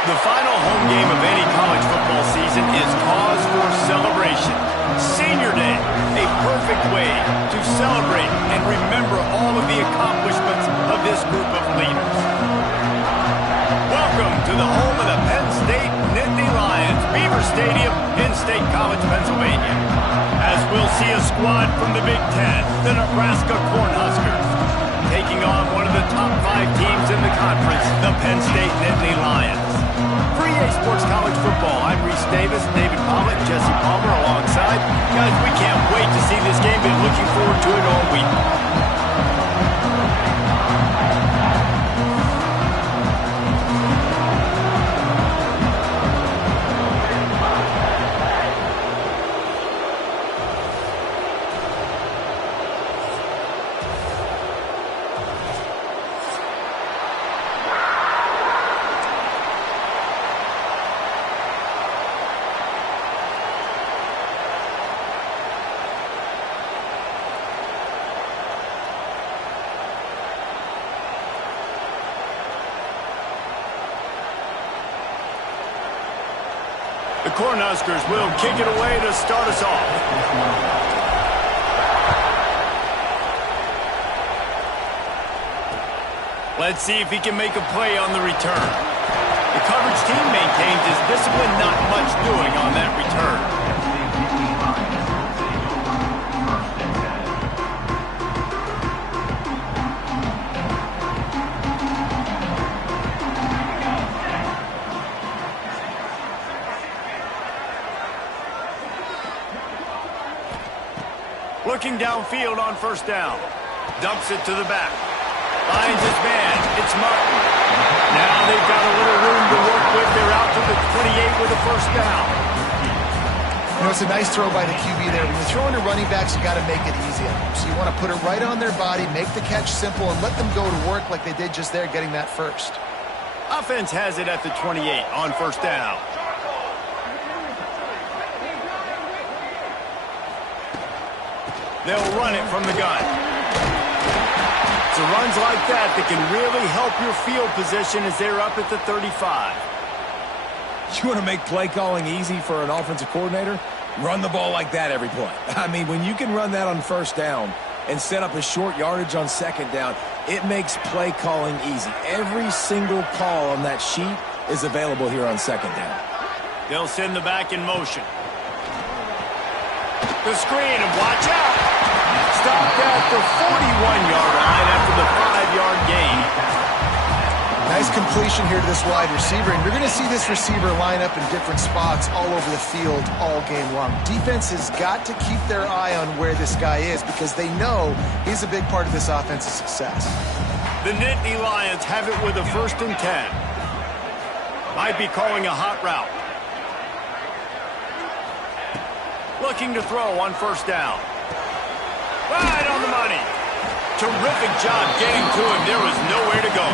The final home game of any college football season is cause for celebration. Senior Day, a perfect way to celebrate and remember all of the accomplishments of this group of leaders. Welcome to the home of the Penn State Nittany Lions, Beaver Stadium in State College, Pennsylvania. As we'll see a squad from the Big Ten, the Nebraska Cornhuskers, taking on one of the top 5 teams in the conference, the Penn State Nittany Lions. For EA Sports College Football, I'm Reese Davis, David Pollock, Jesse Palmer alongside. Guys, we can't wait to see this game. Been looking forward to it all week. The Cornhuskers will kick it away to start us off. Let's see if he can make a play on the return. The coverage team maintains his discipline, not much doing on that return. Looking downfield on first down. Dumps it to the back. Finds his man. It's Martin. Now they've got a little room to work with. They're out to the 28 with a first down. You know, it's a nice throw by the QB there. When you're throwing to running backs, you got to make it easy on them. So you want to put it right on their body, make the catch simple, and let them go to work like they did just there, getting that first. Offense has it at the 28 on first down. They'll run it from the gun. So runs like that can really help your field position as they're up at the 35. You want to make play calling easy for an offensive coordinator? Run the ball like that every play. I mean, when you can run that on first down and set up a short yardage on second down, it makes play calling easy. Every single call on that sheet is available here on second down. They'll send the back in motion. The screen, and watch out. Stopped at the 41-yard line after the 5-yard gain. Nice completion here to this wide receiver, and you're going to see this receiver line up in different spots all over the field all game long. Defense has got to keep their eye on where this guy is because they know he's a big part of this offense's success. The Nittany Lions have it with a 1st and 10. Might be calling a hot route. Looking to throw on first down. Right on the money. Terrific job getting to him. There was nowhere to go.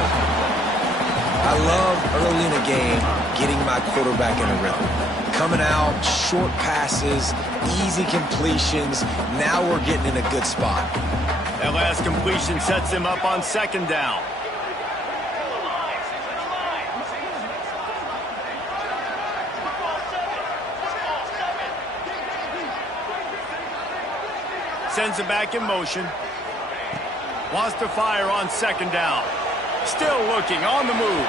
I love early in a game getting my quarterback in a rhythm. Coming out, short passes, easy completions. Now we're getting in a good spot. That last completion sets him up on second down. Sends it back in motion. Wants to fire on second down. Still looking on the move.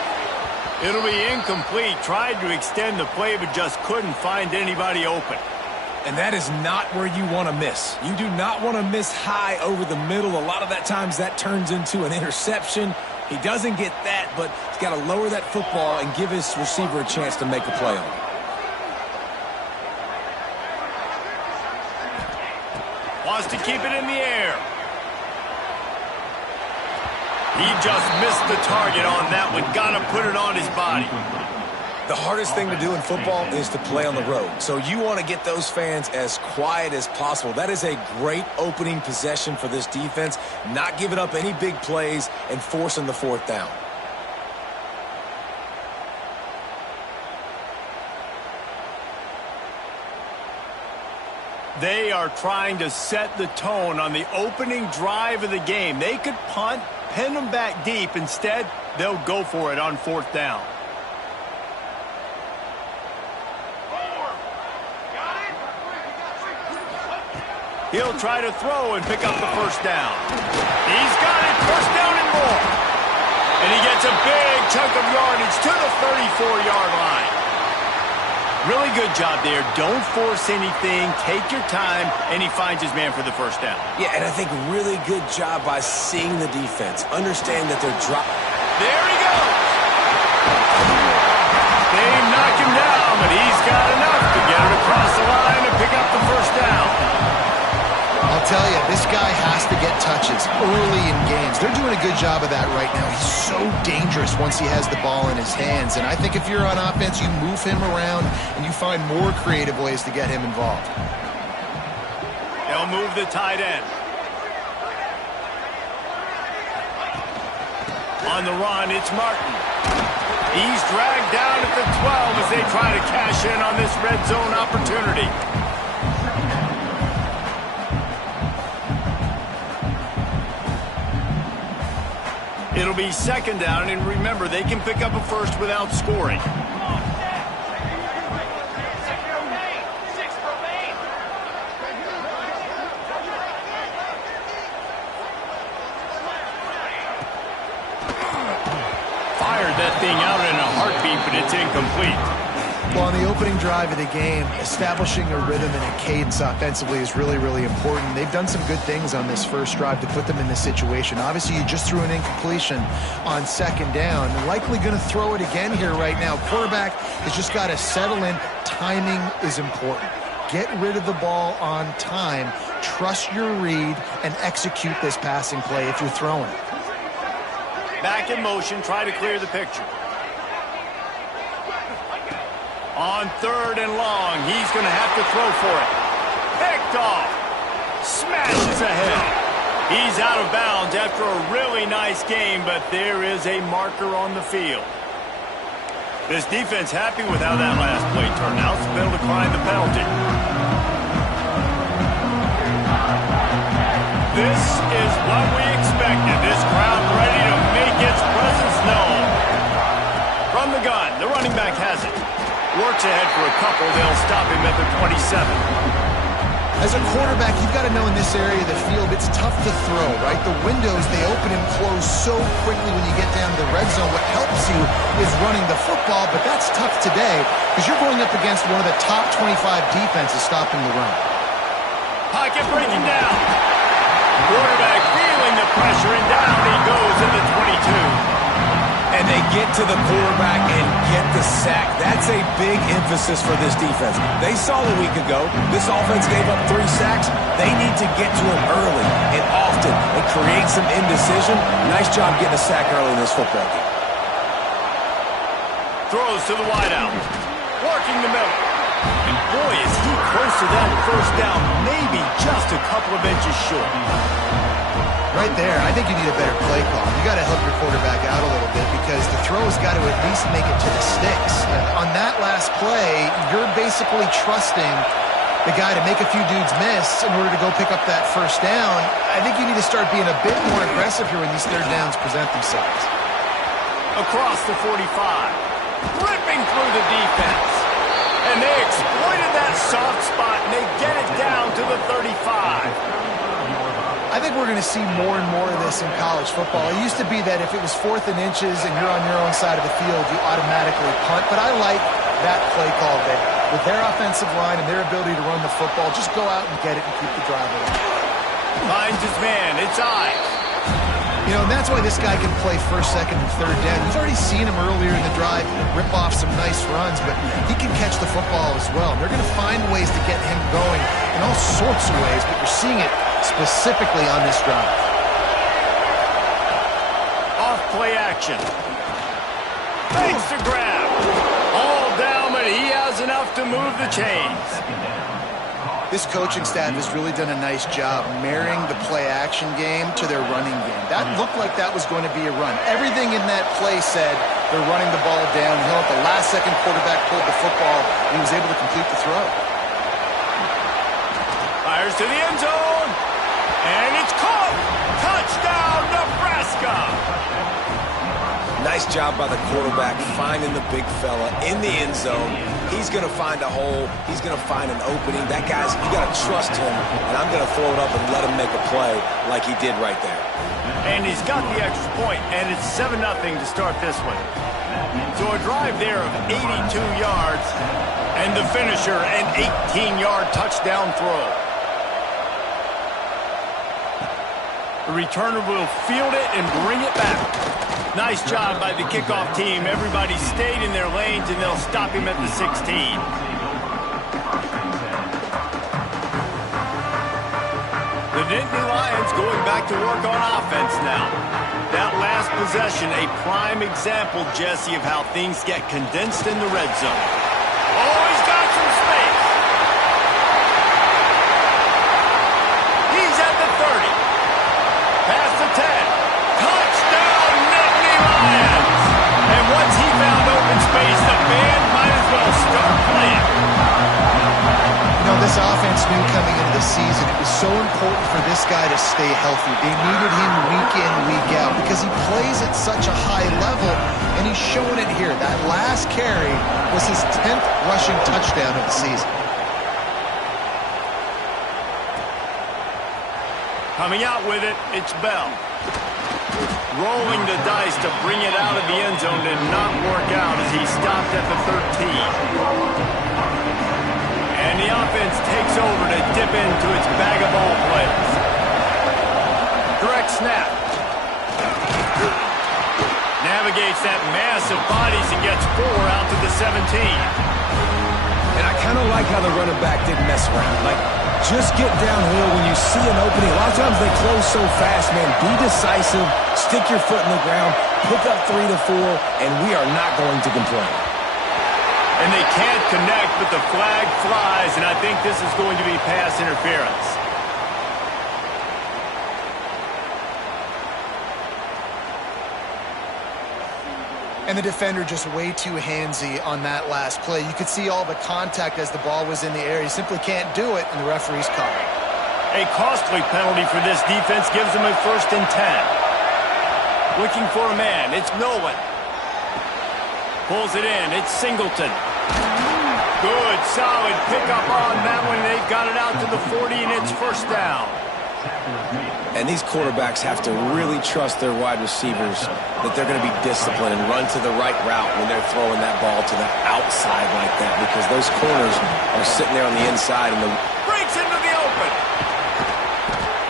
It'll be incomplete. Tried to extend the play, but just couldn't find anybody open. And that is not where you want to miss. You do not want to miss high over the middle. A lot of that times that turns into an interception. He doesn't get that, but he's got to lower that football and give his receiver a chance to make a play on it. Wants to keep it in the air. He just missed the target on that one. Got to put it on his body. The hardest thing to do in football is to play on the road. So you want to get those fans as quiet as possible. That is a great opening possession for this defense. Not giving up any big plays and forcing the 4th down. They are trying to set the tone on the opening drive of the game. They could punt, pin them back deep. Instead, they'll go for it on 4th down. He'll try to throw and pick up the first down. He's got it, first down and more. And he gets a big chunk of yardage to the 34-yard line. Really good job there. Don't force anything. Take your time, and he finds his man for the first down. Yeah, and I think really good job by seeing the defense. Understand that they're dropping. There he goes. They knock him down, but he's got enough to get it across the line and pick up the first down. I'll tell you, this guy has to get touches early in games. They're doing a good job of that right now. He's so dangerous once he has the ball in his hands. And I think if you're on offense, you move him around and you find more creative ways to get him involved. They'll move the tight end. On the run, it's Martin. He's dragged down at the 12 as they try to cash in on this red zone opportunity. It'll be second down, and remember, they can pick up a first without scoring. Fired that thing out in a heartbeat, but it's incomplete. Well, on the opening drive of the game, establishing a rhythm and a cadence offensively is really, really important. They've done some good things on this first drive to put them in this situation. Obviously, you just threw an incompletion on second down. Likely going to throw it again here right now. Quarterback has just got to settle in. Timing is important. Get rid of the ball on time. Trust your read and execute this passing play if you're throwing it. Back in motion, try to clear the picture. On third and long, he's going to have to throw for it. Picked off. Smashes ahead. He's out of bounds after a really nice game, but there is a marker on the field. This defense happy with how that last play turned out, so they'll decline the penalty. This is what we expected. This crowd ready to make its presence known. From the gun, the running back has it. Works ahead for a couple. They'll stop him at the 27. As a quarterback, you've got to know in this area of the field, it's tough to throw, right? The windows, they open and close so quickly when you get down to the red zone. What helps you is running the football, but that's tough today because you're going up against one of the top 25 defenses stopping the run. Pocket breaking down. Quarterback feeling the pressure, and down he goes at the 22. And they get to the quarterback and get the sack. That's a big emphasis for this defense. They saw a week ago, this offense gave up 3 sacks. They need to get to him early and often and create some indecision. Nice job getting a sack early in this football game. Throws to the wideout. Working the middle. And boy, is he close to that first down. Maybe just a couple of inches short. Right there, I think you need a better play call. You got to help your quarterback out a little bit because the throw's got to at least make it to the sticks. On that last play, you're basically trusting the guy to make a few dudes miss in order to go pick up that first down. I think you need to start being a bit more aggressive here when these third downs present themselves. Across the 45. Ripping through the defense. And they exploited that soft spot, and they get it down to the 35. I think we're going to see more and more of this in college football. It used to be that if it was 4th and inches and you're on your own side of the field, you automatically punt. But I like that play call there. With their offensive line and their ability to run the football, just go out and get it and keep the drive alive. Finds his man. It's eyes. You know, and that's why this guy can play first, second, and third down. You've already seen him earlier in the drive rip off some nice runs, but he can catch the football as well. And they're going to find ways to get him going in all sorts of ways, but you're seeing it specifically on this drive. Off play action. Fakes to grab. All down, but he has enough to move the chains. This coaching staff has really done a nice job marrying the play-action game to their running game. That looked like that was going to be a run. Everything in that play said they're running the ball downhill. At the last second, quarterback pulled the football, and he was able to complete the throw. Fires to the end zone, and it's caught. Touchdown, Nebraska. Nice job by the quarterback finding the big fella in the end zone. He's going to find a hole. He's going to find an opening. That guy's, you got to trust him, and I'm going to throw it up and let him make a play like he did right there. And he's got the extra point, and it's 7-0 to start this one. So a drive there of 82 yards, and the finisher, an 18-yard touchdown throw. The returner will field it and bring it back. Nice job by the kickoff team. Everybody stayed in their lanes, and they'll stop him at the 16. The Nittany Lions going back to work on offense now. That last possession, a prime example, Jesse, of how things get condensed in the red zone. Oh, he's got some space. He's at the 30. Past the 10. Touchdown, Nittany Lions. And once he found open space, the band might as well start playing. You know, this offense knew coming into the season it was so important for this guy to stay healthy. They needed him week in, week out because he plays at such a high level, and he's showing it here. That last carry was his 10th rushing touchdown of the season. Coming out with it, it's Bell. Rolling the dice to bring it out of the end zone did not work out as he stopped at the 13. And the offense takes over to dip into its bag of ball plays. Direct snap. Navigates that mass of bodies and gets 4 out to the 17. And I kind of like how the running back didn't mess around. Like, just get downhill when you see an opening. A lot of times they close so fast, man. Be decisive, stick your foot in the ground, pick up 3 to 4, and we are not going to complain. And they can't connect, but the flag flies, and I think this is going to be pass interference. And the defender just way too handsy on that last play. You could see all the contact as the ball was in the air. He simply can't do it, and the referee's caught it. A costly penalty for this defense gives them a 1st and 10. Looking for a man. It's Nolan. Pulls it in. It's Singleton. Good, solid pickup on that one. They've got it out to the 40, and it's 1st down. And these quarterbacks have to really trust their wide receivers that they're going to be disciplined and run to the right route when they're throwing that ball to the outside like that, because those corners are sitting there on the inside. And breaks into the open.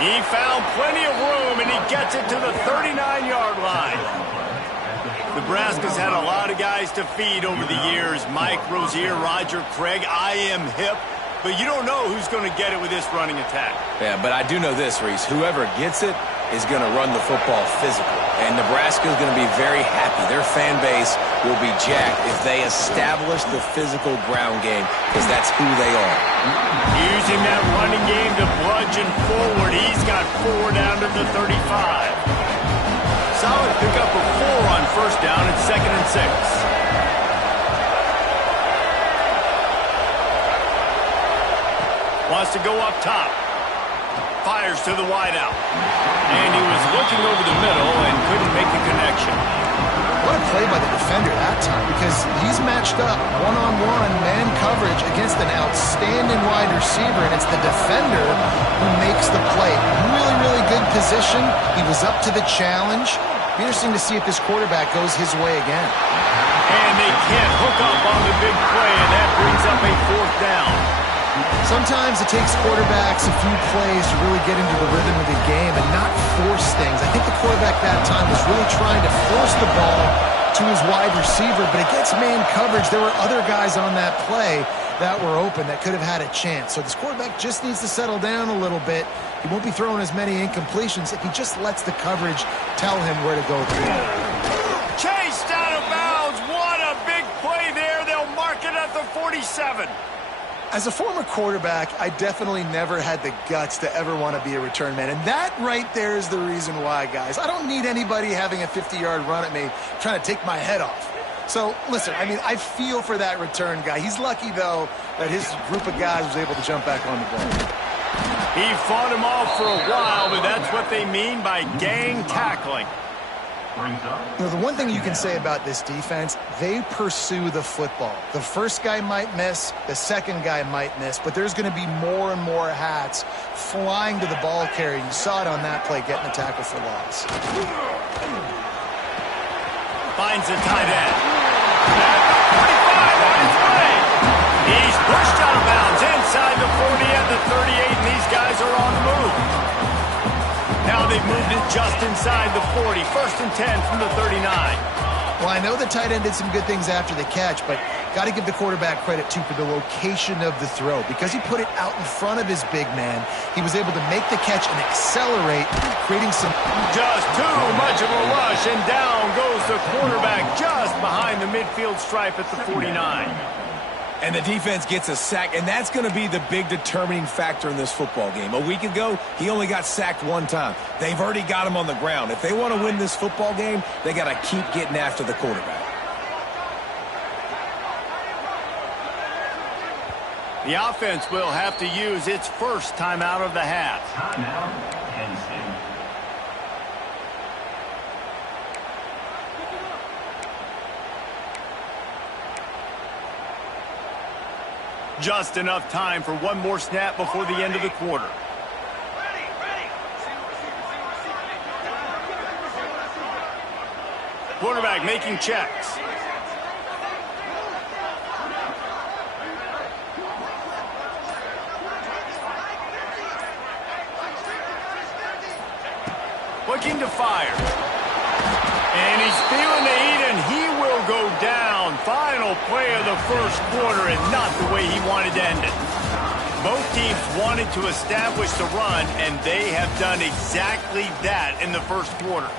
He found plenty of room, and he gets it to the 39-yard line. Nebraska's had a lot of guys to feed over the years. Mike Rozier, Roger Craig, I am hip. But you don't know who's going to get it with this running attack. Yeah, but I do know this, Reese. Whoever gets it is going to run the football physical. And Nebraska is going to be very happy. Their fan base will be jacked if they establish the physical ground game, because that's who they are. Using that running game to bludgeon forward. He's got 4 down to the 35. Solid pickup of 4 on 1st down and 2nd and 6. Wants to go up top. Fires to the wideout. And he was looking over the middle and couldn't make the connection. What a play by the defender that time, because he's matched up one-on-one man coverage against an outstanding wide receiver, and it's the defender who makes the play. Really, really good position. He was up to the challenge. Be interesting to see if this quarterback goes his way again. And they can't hook up on the big play, and that brings up a 4th down. Sometimes it takes quarterbacks a few plays to really get into the rhythm of the game and not force things. I think the quarterback that time was really trying to force the ball to his wide receiver, but against man coverage, there were other guys on that play that were open that could have had a chance. So this quarterback just needs to settle down a little bit. He won't be throwing as many incompletions if he just lets the coverage tell him where to go through. Chased out of bounds. What a big play there. They'll mark it at the 47. As a former quarterback, I definitely never had the guts to ever want to be a return man. And that right there is the reason why, guys. I don't need anybody having a 50-yard run at me trying to take my head off. So, listen, I mean, I feel for that return guy. He's lucky, though, that his group of guys was able to jump back on the ball. He fought him off for a while, but that's what they mean by gang tackling. You know, the one thing you can say about this defense, they pursue the football. The first guy might miss, the second guy might miss, but there's going to be more and more hats flying to the ball carrier. You saw it on that play, getting a tackle for loss. Finds the tight end. At the 45 on his way. He's pushed out of bounds inside the 40 and the 38, and these guys are on the move. Now they've moved it just inside the 40. 1st and 10 from the 39. Well, I know the tight end did some good things after the catch, but got to give the quarterback credit, too, for the location of the throw. Because he put it out in front of his big man, he was able to make the catch and accelerate, creating some... Just too much of a rush, and down goes the quarterback just behind the midfield stripe at the 49. And the defense gets a sack, and that's going to be the big determining factor in this football game. A week ago, he only got sacked one time. They've already got him on the ground. If they want to win this football game, they got to keep getting after the quarterback. The offense will have to use its first timeout of the half. Just enough time for one more snap before the end of the quarter. Quarterback making checks. Looking to fire. And he's feeling the heat, and he will go down. Final play of the first quarter, and not the way he wanted to end it. Both teams wanted to establish the run, and they have done exactly that in the first quarter.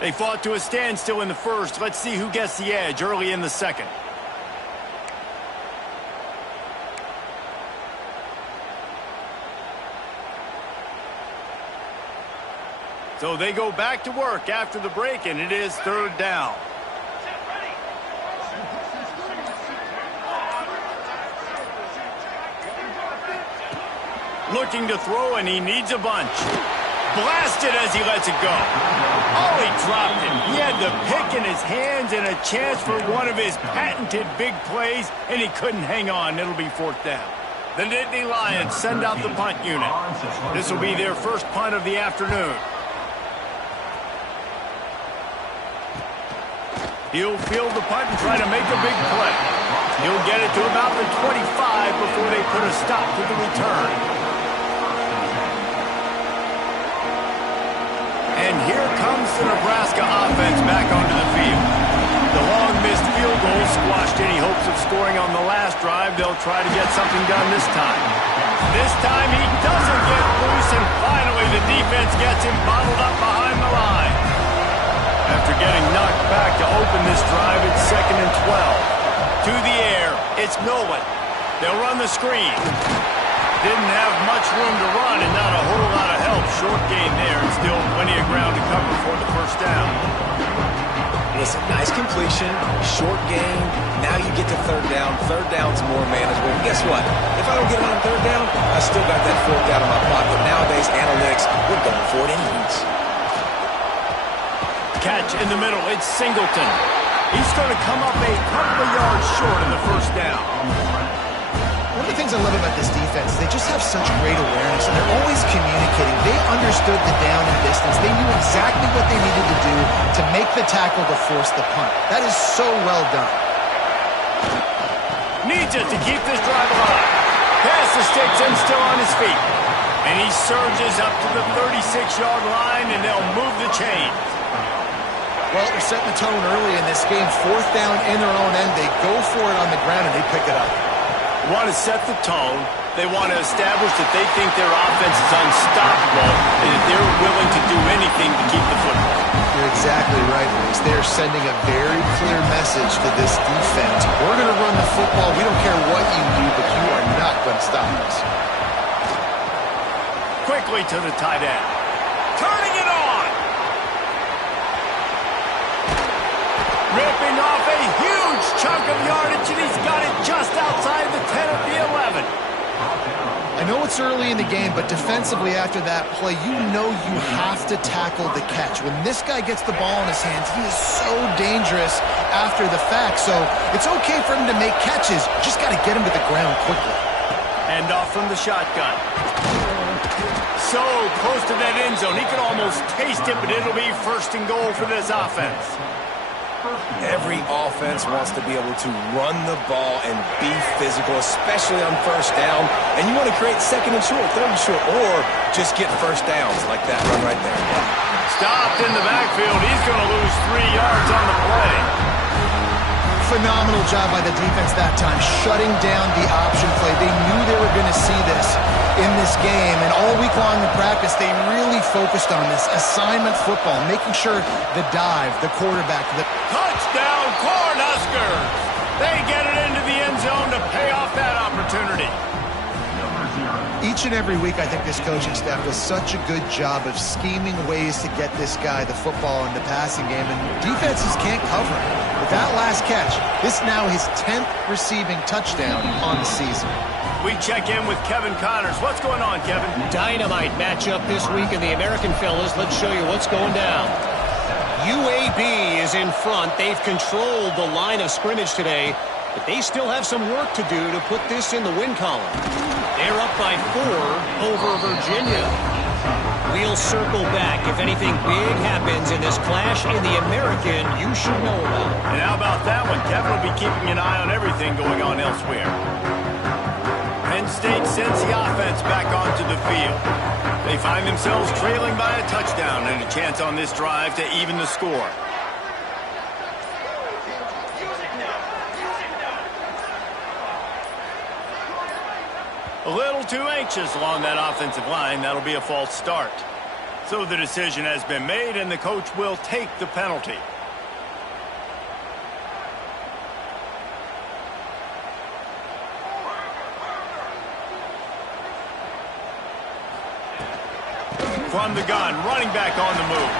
They fought to a standstill in the first. Let's see who gets the edge early in the second. So they go back to work after the break, and it is 3rd down. Looking to throw, and he needs a bunch. Blasted as he lets it go. Oh, he dropped it. He had the pick in his hands and a chance for one of his patented big plays, and he couldn't hang on. It'll be 4th down. The Nittany Lions send out the punt unit. This will be their first punt of the afternoon. He'll field the punt and try to make a big play. He'll get it to about the 25 before they put a stop to the return. And here comes the Nebraska offense back onto the field. The long missed field goal squashed any hopes of scoring on the last drive. They'll try to get something done this time. This time he doesn't get loose, and finally the defense gets him bottled up behind the line. After getting knocked back to open this drive, it's 2nd and 12. To the air, it's Nolan. They'll run the screen. Didn't have much room to run and not a whole lot of help. Short gain there, and still plenty of ground to cover for the first down. Listen, nice completion, short gain. Now you get to 3rd down. 3rd down's more manageable. And guess what? If I don't get it on 3rd down, I still got that 4th down in my pocket. Nowadays, analytics, we're going for it anyways. Catch in the middle, it's Singleton. He's going to come up a couple of yards short in the first down. One of the things I love about this defense, they just have such great awareness, and they're always communicating. They understood the down and distance. They knew exactly what they needed to do to make the tackle to force the punt. That is so well done. Needs it to keep this drive alive. Pass the sticks and still on his feet. And he surges up to the 36-yard line, and they'll move the chains. Well, they're setting the tone early in this game. 4th down in their own end. They go for it on the ground, and they pick it up. Want to set the tone. They want to establish that they think their offense is unstoppable and that they're willing to do anything to keep the football. You're exactly right, Luis. They're sending a very clear message to this defense. We're going to run the football. We don't care what you do, but you are not going to stop us. Quickly to the tight end. Turning it on. Ripping off a huge chunk of yardage, and he's got it just outside the 10 of the 11. I know it's it's early in the game, but defensively after that play, you know you have to tackle the catch. When this guy gets the ball in his hands, he is so dangerous after the fact. So it's okay for him to make catches. Just got to get him to the ground quickly. And off from the shotgun. So close to that end zone. He can almost taste it, but it'll be first and goal for this offense. Every offense wants to be able to run the ball and be physical, especially on first down. And you want to create second and short, third and short, or just get first downs like that run right there. Stopped in the backfield. He's going to lose 3 yards on the play. Phenomenal job by the defense that time, shutting down the option play. They knew they were going to see this in this game, and all week long in practice, they really focused on this assignment football, making sure the dive, the quarterback, the Touchdown, Cornhuskers! They get it into the end zone to pay off that opportunity. Each and every week, I think this coaching staff does such a good job of scheming ways to get this guy the football in the passing game, and defenses can't cover him. With that last catch, this now his 10th receiving touchdown on the season. We check in with Kevin Connors. What's going on, Kevin? Dynamite matchup this week in the American, fellas. Let's show you what's going down. UAB is in front. They've controlled the line of scrimmage today, but they still have some work to do to put this in the win column. They're up by 4 over Virginia. We'll circle back. If anything big happens in this clash in the American, you should know about it. And how about that one? Kevin will be keeping an eye on everything going on elsewhere. Penn State sends the offense back onto the field. They find themselves trailing by a touchdown and a chance on this drive to even the score. A little too anxious along that offensive line. That'll be a false start. So the decision has been made, and the coach will take the penalty. From the gun, running back on the move.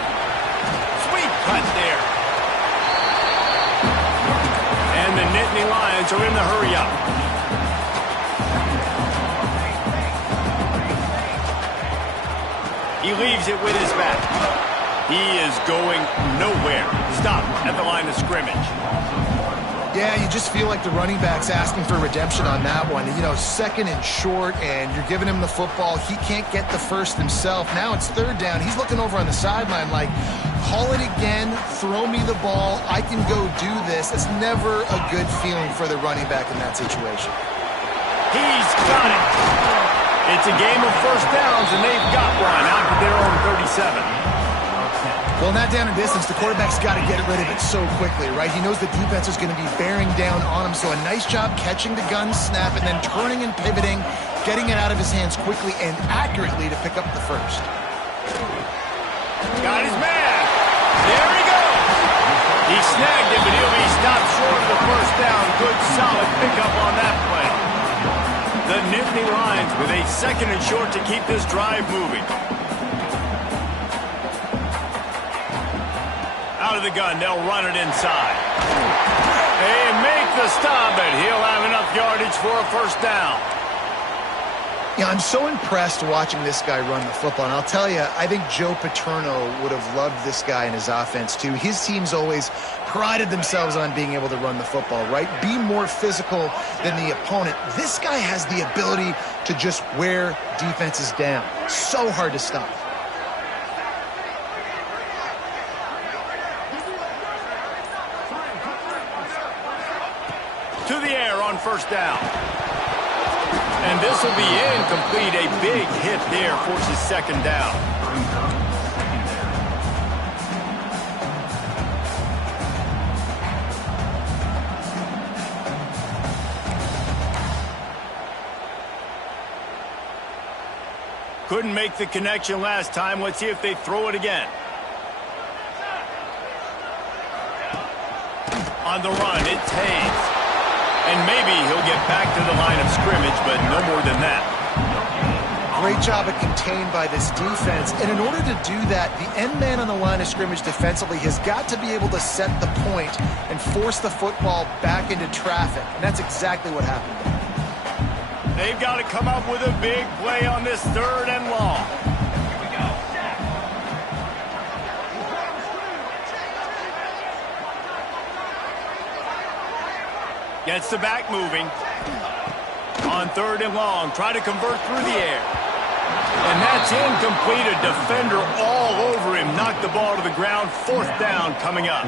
Sweet cut there. And the Nittany Lions are in the hurry-up. He leaves it with his back. He is going nowhere. Stop at the line of scrimmage. Yeah, you just feel like the running back's asking for redemption on that one. You know, second and short, and you're giving him the football. He can't get the first himself. Now it's third down. He's looking over on the sideline like, call it again, throw me the ball, I can go do this. It's never a good feeling for the running back in that situation. He's got it. It's a game of first downs, and they've got one out to their own 37. Well, in that down and distance, the quarterback's got to get rid of it so quickly, right? He knows the defense is going to be bearing down on him, so a nice job catching the gun snap and then turning and pivoting, getting it out of his hands quickly and accurately to pick up the first. Got his man. There he goes. He snagged it, but he'll be stopped short of the first down. Good, solid pickup on that play. The Nittany Lions with a second and short to keep this drive moving. Out of the gun, they'll run it inside. They make the stop, and he'll have enough yardage for a first down. Yeah, I'm so impressed watching this guy run the football. And I'll tell you, I think Joe Paterno would have loved this guy in his offense, too. His teams always prided themselves on being able to run the football, right? Be more physical than the opponent. This guy has the ability to just wear defenses down. So hard to stop. To the air on first down. And this will be incomplete. A big hit there forces second down. Couldn't make the connection last time. Let's see if they throw it again. On the run, it's Hayes. And maybe he'll get back to the line of scrimmage, but no more than that. Great job of contained by this defense. And in order to do that, the end man on the line of scrimmage defensively has got to be able to set the point and force the football back into traffic. And that's exactly what happened. They've got to come up with a big play on this 3rd and long. Gets the back moving. On 3rd and long, try to convert through the air. And that's incomplete. A defender all over him. Knocked the ball to the ground. 4th down coming up.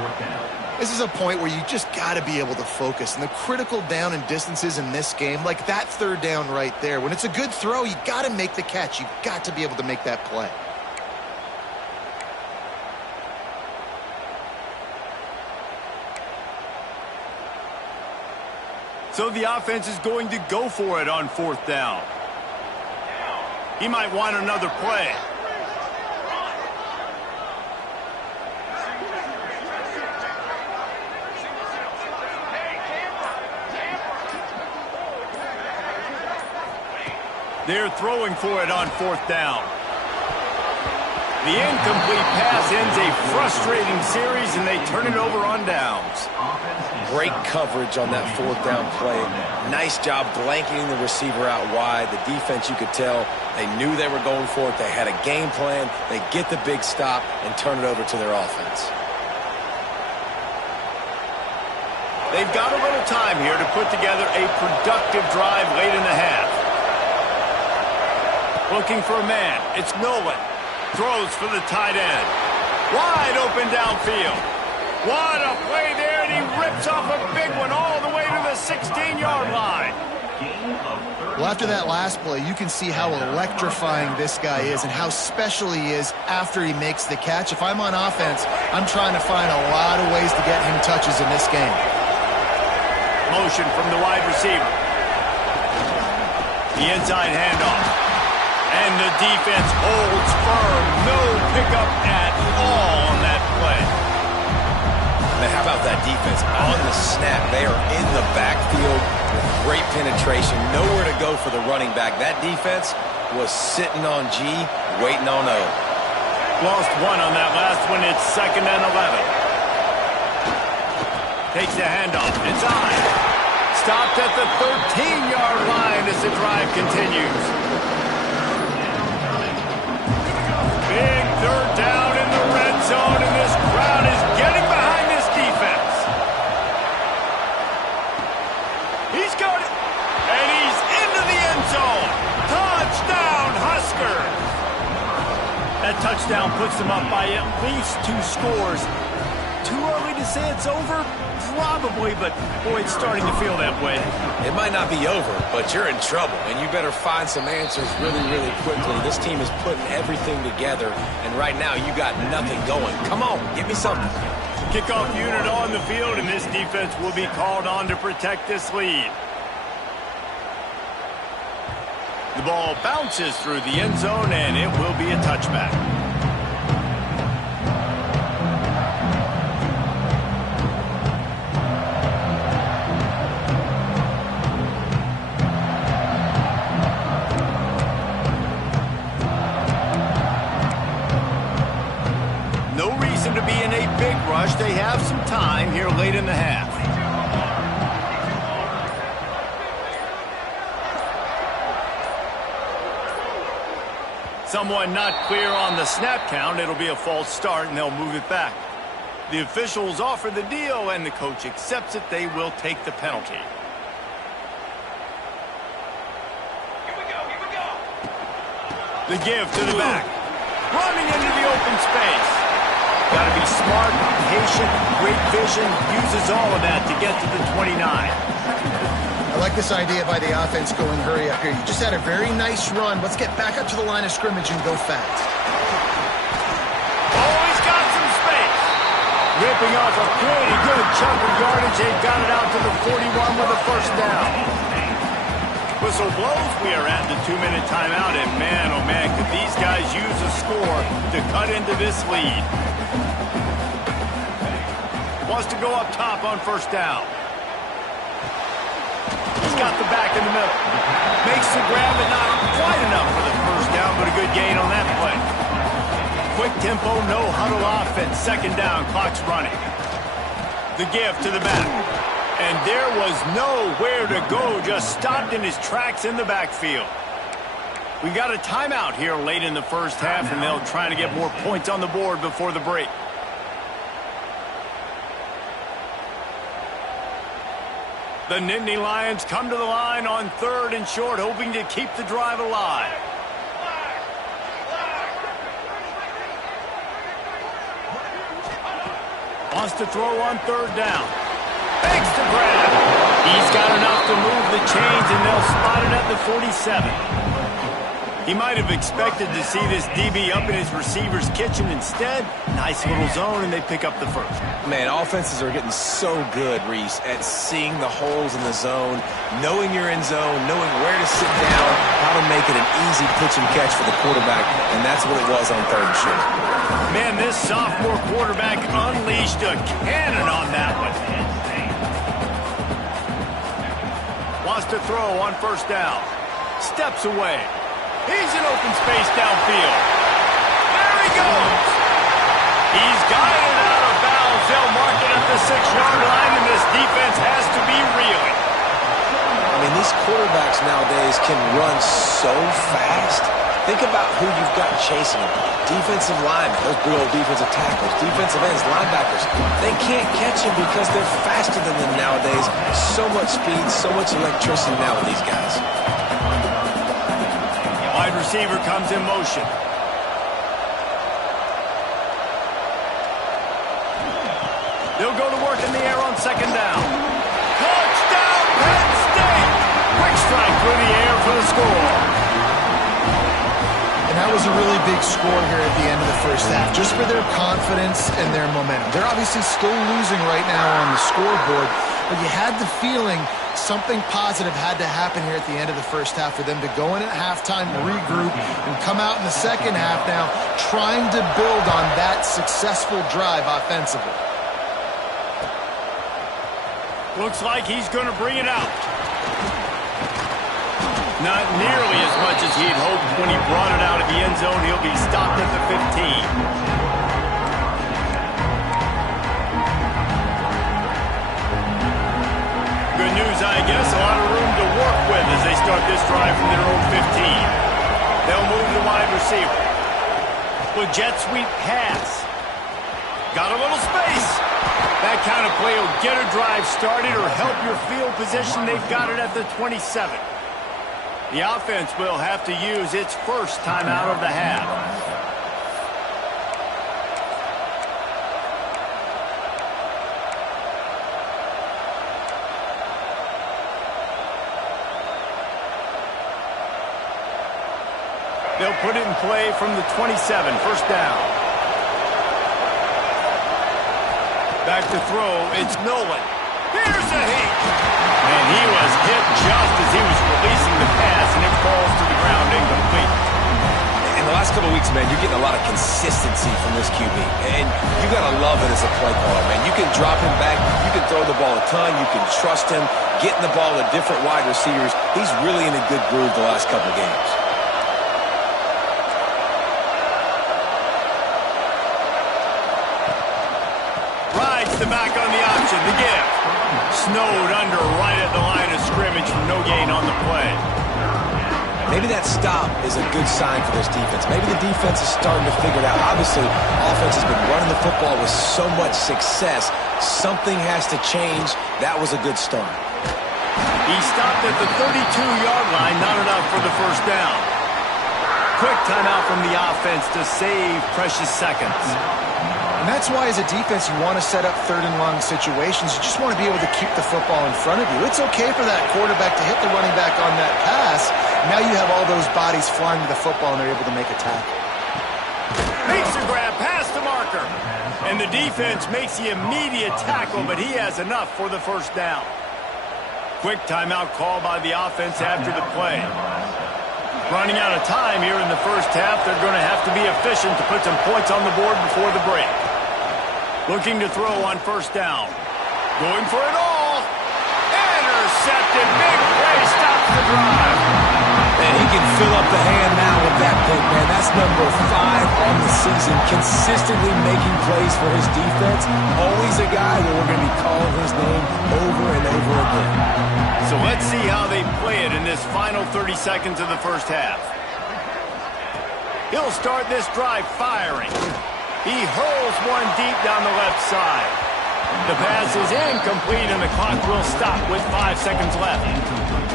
This is a point where you just got to be able to focus. And the critical down and distances in this game, like that 3rd down right there, when it's a good throw, you got to make the catch. You've got to be able to make that play. So the offense is going to go for it on 4th down. He might want another play. They're throwing for it on 4th down. The incomplete pass ends a frustrating series, and they turn it over on downs. Great coverage on that 4th down play. Nice job blanketing the receiver out wide. The defense, you could tell, they knew they were going for it. They had a game plan. They get the big stop and turn it over to their offense. They've got a little time here to put together a productive drive late in the half. Looking for a man. It's Nolan. Throws for the tight end. Wide open downfield. What a play there, and he rips off a big one all the way to the 16-yard line. Well, after that last play, you can see how electrifying this guy is and how special he is after he makes the catch. If I'm on offense, I'm trying to find a lot of ways to get him touches in this game. Motion from the wide receiver. The inside handoff. And the defense holds firm. No pickup at all on that play. Now, how about that defense on the snap? They are in the backfield with great penetration. Nowhere to go for the running back. That defense was sitting on G, waiting on O. Lost one on that last one. It's 2nd and 11. Takes the handoff. It's on. Stopped at the 13-yard line as the drive continues. Big 3rd down in the red zone, and this crowd is getting behind this defense. He's got it, and he's into the end zone. Touchdown, Huskers! That touchdown puts them up by at least 2 scores. Too early to say it's over? Probably, but boy, it's starting to feel that way. It might not be over, but you're in trouble, and you better find some answers really, really quickly. This team is putting everything together, and right now you got nothing going. Come on, give me something. Kickoff unit on the field, and this defense will be called on to protect this lead. The ball bounces through the end zone, and it will be a touchback. To be in a big rush. They have some time here late in the half. Someone not clear on the snap count. It'll be a false start, and they'll move it back. The officials offer the deal, and the coach accepts it. They will take the penalty. Here we go. The give to the back. Running into the open space. Got to be smart, patient, great vision, uses all of that to get to the 29. I like this idea by the offense going hurry up here. You just had a very nice run. Let's get back up to the line of scrimmage and go fast. Oh, he's got some space. Ripping off a pretty good chunk of yardage. They've got it out to the 41 with a 1st down. Whistle blows. We are at the 2-minute timeout, and man, oh man, could these guys use a score to cut into this lead. Wants to go up top on 1st down. He's got the back in the middle. Makes the grab, but not quite enough for the 1st down, but a good gain on that play. Quick tempo, no huddle offense. 2nd down, clock's running. The give to the back. And there was nowhere to go, just stopped in his tracks in the backfield. We got a timeout here late in the first half, and they'll try to get more points on the board before the break. The Nittany Lions come to the line on 3rd and short, hoping to keep the drive alive. Wants to throw on 3rd down. Fakes the grab. He's got enough to move the chains, and they'll spot it at the 47. He might have expected to see this DB up in his receiver's kitchen. Instead, nice little zone, and they pick up the first. Man, offenses are getting so good, Reese, at seeing the holes in the zone, knowing you're in zone, knowing where to sit down, how to make it an easy pitch and catch for the quarterback, and that's what it was on 3rd and short. Man, this sophomore quarterback unleashed a cannon on that one. Wants to throw on 1st down. Steps away. He's in open space downfield. There he goes. He's got it out of bounds. They'll mark it at the 6-yard line, and this defense has to be reeling. I mean, these quarterbacks nowadays can run so fast. Think about who you've got chasing them. Defensive linemen, those big old defensive tackles, defensive ends, linebackers. They can't catch him because they're faster than them nowadays. So much speed, so much electricity now with these guys. Wide receiver comes in motion. They'll go to work in the air on 2nd down. Touchdown, Penn State! Quick strike through the air for the score. And that was a really big score here at the end of the first half, just for their confidence and their momentum. They're obviously still losing right now on the scoreboard, but you had the feeling something positive had to happen here at the end of the first half for them to go in at halftime, regroup, and come out in the second half now trying to build on that successful drive offensively. Looks like he's going to bring it out. Not nearly as much as he'd hoped when he brought it out of the end zone. He'll be stopped at the 15. Good news, I guess. A lot of room to work with as they start this drive from their own 15. They'll move the wide receiver. With jet sweep pass. Got a little space. That kind of play will get a drive started or help your field position. They've got it at the 27. The offense will have to use its first timeout of the half. They'll put it in play from the 27, 1st down. Back to throw, it's Nolan. Here's a hit. And he was hit just as he was releasing the pass, and it falls to the ground incomplete. In the last couple of weeks, man, you're getting a lot of consistency from this QB. And you got to love it as a play caller, man. You can drop him back. You can throw the ball a ton. You can trust him. Getting the ball to different wide receivers. He's really in a good groove the last couple of games. The back on the option, the give. Snowed under right at the line of scrimmage from no gain on the play. Maybe that stop is a good sign for this defense. Maybe the defense is starting to figure it out. Obviously, offense has been running the football with so much success. Something has to change. That was a good start. He stopped at the 32-yard line, not enough for the 1st down. Quick timeout from the offense to save precious seconds. And that's why, as a defense, you want to set up 3rd and long situations. You just want to be able to keep the football in front of you. It's okay for that quarterback to hit the running back on that pass. Now you have all those bodies flying to the football, and they're able to make a tackle. Makes a grab past the marker. And the defense makes the immediate tackle, but he has enough for the 1st down. Quick timeout call by the offense after the play. Running out of time here in the first half. They're going to have to be efficient to put some points on the board before the break. Looking to throw on 1st down. Going for it all. Intercepted. Big play. Stops the drive. And he can fill up the hand now with that pick, man. That's number 5 on the season, consistently making plays for his defense. Always a guy where we're going to be calling his name over and over again. So let's see how they play it in this final 30 seconds of the first half. He'll start this drive firing. He hurls one deep down the left side. The pass is incomplete, and the clock will stop with 5 seconds left.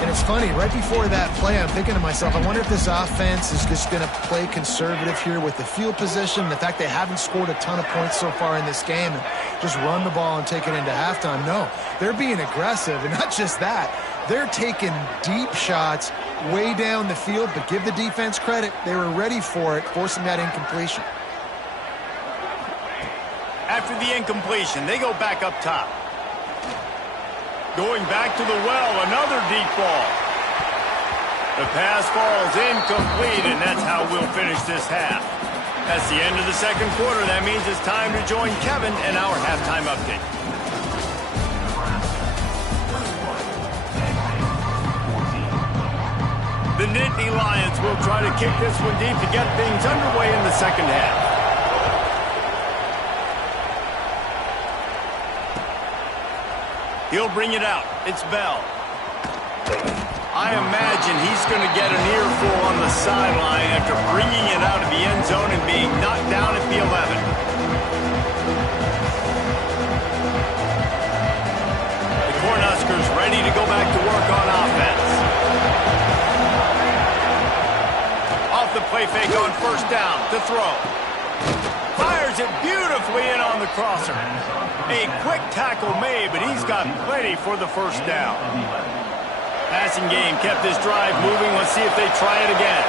And it's funny, right before that play, I'm thinking to myself, I wonder if this offense is just going to play conservative here with the field position, the fact they haven't scored a ton of points so far in this game, and just run the ball and take it into halftime. No, they're being aggressive, and not just that. They're taking deep shots way down the field, but give the defense credit. They were ready for it, forcing that incompletion. After the incompletion, they go back up top. Going back to the well, another deep ball. The pass falls incomplete, and that's how we'll finish this half. That's the end of the second quarter. That means it's time to join Kevin and our halftime update. The Nittany Lions will try to kick this one deep to get things underway in the second half. He'll bring it out. It's Bell. I imagine he's going to get an earful on the sideline after bringing it out of the end zone and being knocked down at the 11. The Cornhuskers ready to go back to work on offense. Off the play fake on first down to throw. Fires it beautifully in on the crosser. A quick tackle made, but he's got plenty for the first down. Passing game kept this drive moving. Let's see if they try it again.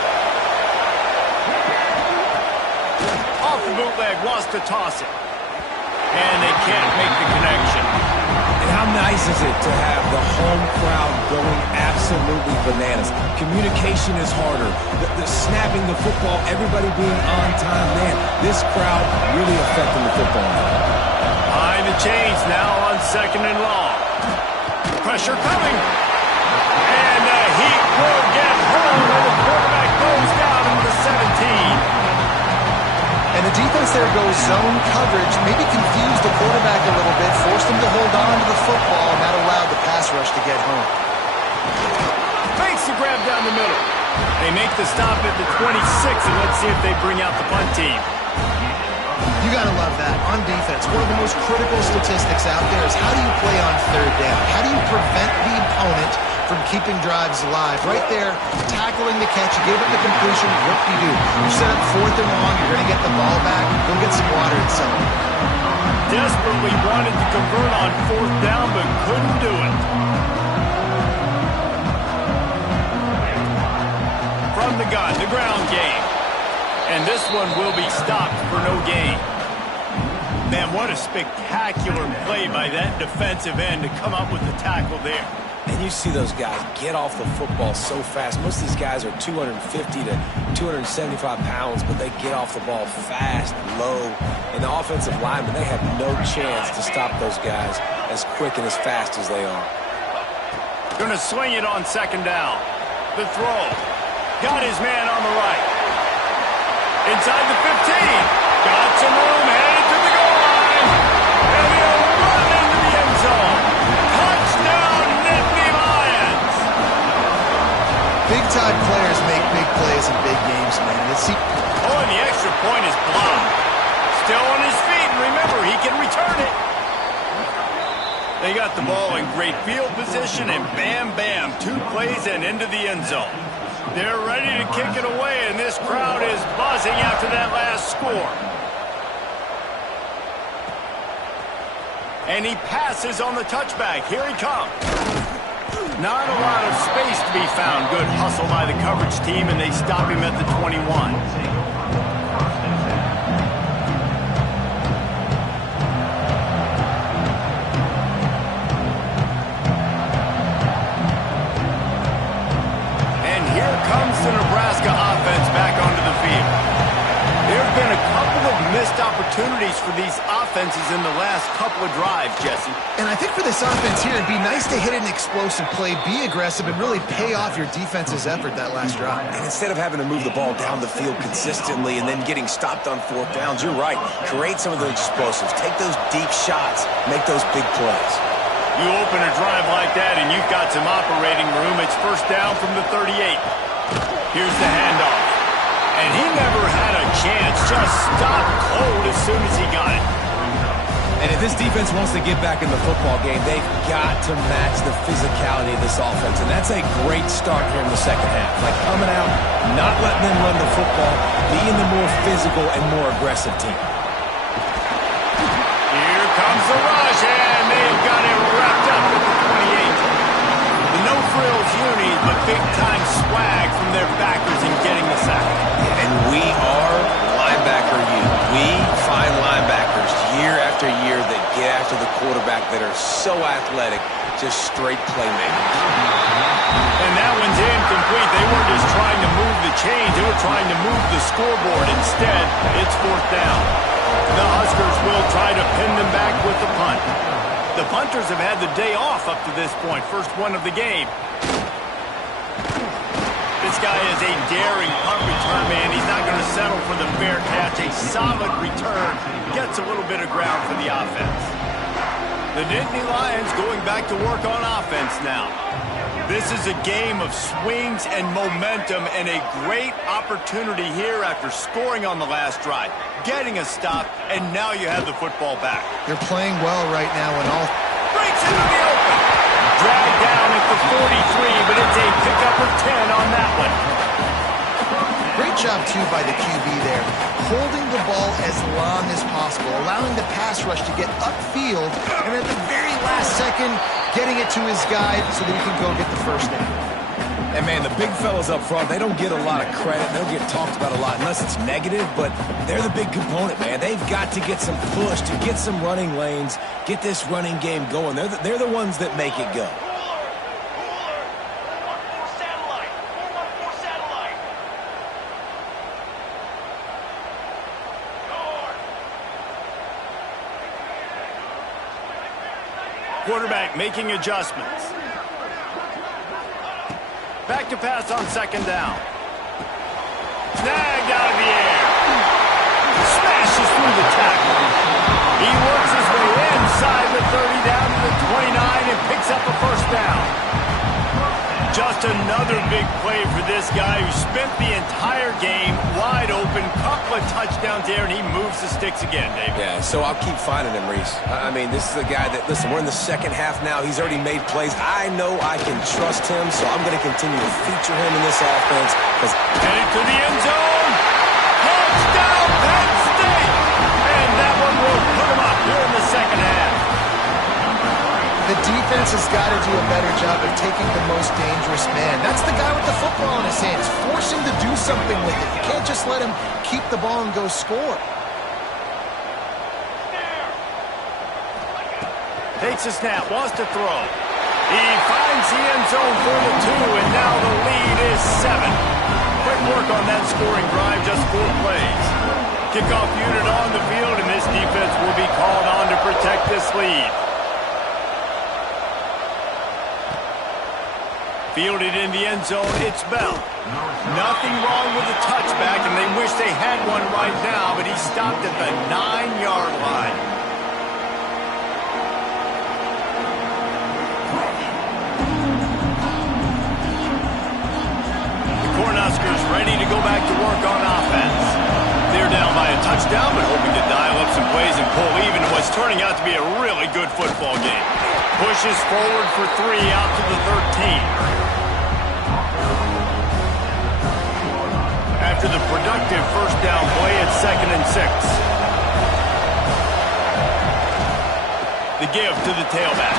Off the bootleg, wants to toss it. And they can't make the connection. And how nice is it to have the home crowd going absolutely bananas? Communication is harder. The snapping the football, everybody being on time. Man, this crowd really affecting the football. Behind the chains now on second and long. Pressure coming. And the Heat will get home. And the quarterback goes down to the 17. And the defense there goes zone coverage, maybe confused the quarterback a little bit, forced him to hold on to the football, and that allowed the pass rush to get home. Makes the grab down the middle. They make the stop at the 26, and let's see if they bring out the punt team. You got to love that. On defense, one of the most critical statistics out there is how do you play on third down? How do you prevent the opponent from keeping drives alive? Right there, tackling the catch, you gave up the completion, what do? You set up fourth and long, you're going to get the ball back, go get some water and something. Desperately wanted to convert on fourth down, but couldn't do it. From the gun, the ground game. And this one will be stopped for no gain. Man, what a spectacular play by that defensive end to come up with the tackle there. And you see those guys get off the football so fast. Most of these guys are 250 to 275 pounds, but they get off the ball fast, low. And the offensive linemen, they have no chance to stop those guys as quick and as fast as they are. Going to swing it on second down. The throw. Got his man on the right. Inside the 15. Got some room, headed to the goal line. And he'll run into the end zone. Touchdown, Nittany Lions. Big-time players make big plays in big games, man. Oh, and the extra point is blocked. Still on his feet, and remember, he can return it. They got the ball in great field position, and bam, bam, 2 plays and into the end zone. They're ready to kick it away, and this crowd is buzzing after that last score. And he passes on the touchback. Here he comes. Not a lot of space to be found. Good hustle by the coverage team, and they stop him at the 21. Comes the Nebraska offense back onto the field. There have been a couple of missed opportunities opportunities for these offenses in the last couple of drives, Jesse. And I think for this offense here, it'd be nice to hit an explosive play, be aggressive, and really pay off your defense's effort that last drive. And instead of having to move the ball down the field consistently and then getting stopped on fourth downs, you're right. Create some of those explosives. Take those deep shots. Make those big plays. You open a drive like that and you've got some operating room. It's first down from the 38. Here's the handoff. And he never had a chance. Just stopped cold as soon as he got it. And if this defense wants to get back in the football game, they've got to match the physicality of this offense. And that's a great start here in the second half. Like coming out, not letting them run the football, being the more physical and more aggressive team. Here comes the rush, and they've got it wrapped up at the 28. The no-frills uni, but big-time swag from their backers in getting the sack. And we are linebacker unit. We find linebackers year after year that get after the quarterback that are so athletic, just straight playmakers. And that one's incomplete. They weren't just trying to move the chains. They were trying to move the scoreboard. Instead, it's fourth down. The Huskers will try to pin them back with the punt. The punters have had the day off up to this point. First one of the game. This guy is a daring punt return man. He's not going to settle for the fair catch. A solid return. Gets a little bit of ground for the offense. The Nittany Lions going back to work on offense now. This is a game of swings and momentum and a great opportunity here after scoring on the last drive, getting a stop, and now you have the football back. They're playing well right now and all. Breaks into the open. Dragged down at the 43, but it's a pickup of 10 on that one. Great job, too, by the QB there. Holding the ball as long as possible, allowing the pass rush to get upfield, and at the very last second, getting it to his guy so that he can go get the first down. And, man, the big fellas up front, they don't get a lot of credit. They don't get talked about a lot unless it's negative, but they're the big component, man. They've got to get some push, to get some running lanes, get this running game going. They're the ones that make it go. Quarterback making adjustments. Back to pass on second down. Snagged out of the air. Smashes through the tackle. He works his way inside the 30 down to the 29 and picks up a first down. Just another big play for this guy who spent the entire game wide open. Couple of touchdowns there, and he moves the sticks again, David. Yeah, so I'll keep finding him, Reese. I mean, this is a guy that, listen, we're in the second half now. He's already made plays. I know I can trust him, so I'm going to continue to feature him in this offense. Headed to the end zone. Touchdown, Penn State! And that one will put him up here in the second half. The defense has got to do a better job of taking the most dangerous man. That's the guy with the football in his hands. Force him to do something with it. You can't just let him keep the ball and go score. Takes a snap, wants to throw. He finds the end zone for the 2, and now the lead is 7. Quick work on that scoring drive, just 4 plays. Kickoff unit on the field, and this defense will be called on to protect this lead. Fielded in the end zone, it's Bell. Nothing wrong with the touchback, and they wish they had one right now, but he stopped at the 9-yard line. The Cornhuskers ready to go back to work on offense. They're down by a touchdown, but hoping to dial up some plays and pull even in what's turning out to be a really good football game. Pushes forward for 3 out to the 13. After the productive first down play, it's 2nd and 6. The give to the tailback.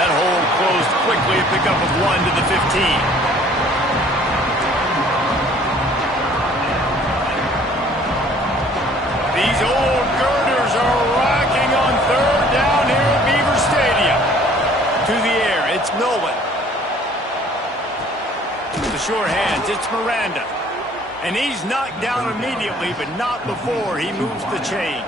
That hole closed quickly, a pickup of 1 to the 15. These old girders are rocking on 3rd down here at Beaver Stadium. To the air, it's Nolan. The short hands, it's Miranda. And he's knocked down immediately, but not before he moves the chains.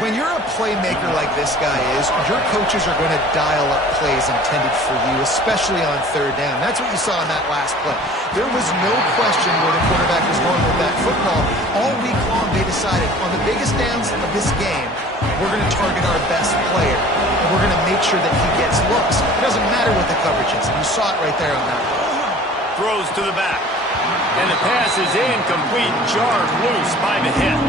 When you're a playmaker like this guy is, your coaches are going to dial up plays intended for you, especially on third down. That's what you saw in that last play. There was no question where the quarterback was going with that football. All week long, they decided on the biggest downs of this game, we're going to target our best player, and we're going to make sure that he gets looks. It doesn't matter what the coverage is. You saw it right there on that one. Throws to the back. And the pass is incomplete, jarred loose by the hip.